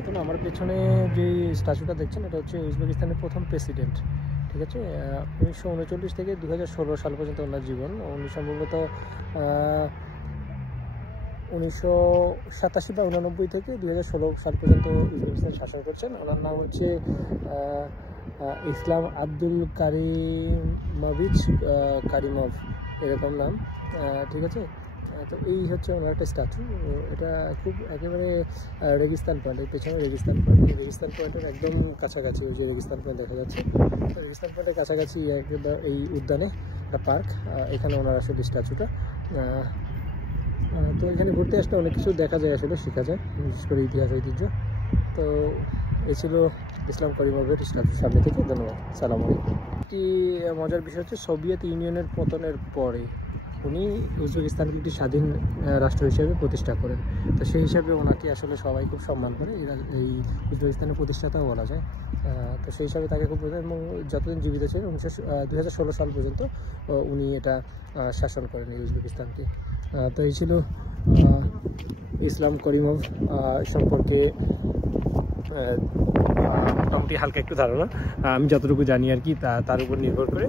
নতুন। আমার পেছনে যে স্ট্যাচুটা দেখছেন এটা হচ্ছে উজবেকিস্তানের প্রথম প্রেসিডেন্ট, ঠিক আছে। 1939 থেকে 2016 সাল পর্যন্ত ওনার জীবন। উনি সম্ভবত 1987 বা 89 থেকে 2016 সাল পর্যন্ত উজবেকিস্তান শাসন করছেন। ওনার নাম হচ্ছে ইসলাম আব্দুল কারিমোভিচ কারিমভ, এরকম নাম, ঠিক আছে। তো এই হচ্ছে ওনার একটা স্ট্যাচু। এটা খুব একেবারে রেগিস্তান পয়েন্ট, এই পেছনে রেগিস্তান পয়েন্ট, এই রেগিস্তান পয়েন্টের একদম কাছাকাছি ওই যে রেগিস্তান পয়েন্ট দেখা যাচ্ছে, রেগিস্তান পয়েন্টের কাছাকাছি এই উদ্যানে একটা পার্ক, এখানে ওনার আসলে স্ট্যাচুটা। তো এখানে ঘুরতে আসলে অনেক কিছু দেখা যায়, আসলে শেখা যায়, বিশেষ করে ইতিহাস ঐতিহ্য। তো এই ছিল ইসলাম করিমভের স্ট্যাচুর সামনে থেকে। ধন্যবাদ, সালাম আলাইকুম। একটি মজার বিষয় হচ্ছে সোভিয়েত ইউনিয়নের পতনের পরে উনি উজবেকিস্তানকে একটি স্বাধীন রাষ্ট্র হিসেবে প্রতিষ্ঠা করেন। তো সেই হিসাবে ওনাকে আসলে সবাই খুব সম্মান করে, এই উজবেকিস্তানের প্রতিষ্ঠাতাও বলা যায়। তো সেই হিসাবে তাকে খুব, এবং যতদিন জীবিত ছিলেন 2016 সাল পর্যন্ত উনি এটা শাসন করেন এই উজবেকিস্তানকে। তো এই ছিল ইসলাম করিমভ সম্পর্কে মোটামুটি হালকা একটু ধারণা, আমি যতটুকু জানি আর কি, তার উপর নির্ভর করে।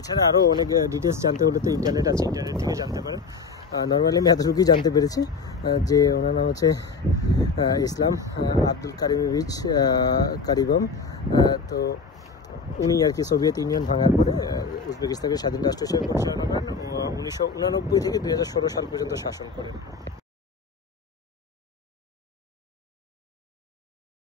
এছাড়া আরও অনেক ডিটেলস জানতে হলে তো ইন্টারনেট আছে, ইন্টারনেট থেকে জানতে পারেন। নর্মালি আমি এতটুকুই জানতে পেরেছি যে ওনার নাম হচ্ছে ইসলাম আব্দুল কারিমোভিচ কারিমভ। তো উনি আর কি সোভিয়েত ইউনিয়ন ভাঙার পরে উজবেকিস্তানকে স্বাধীন রাষ্ট্র হিসেবে পরিচালনা করেন। 1989 থেকে 2016 সাল পর্যন্ত শাসন করেন।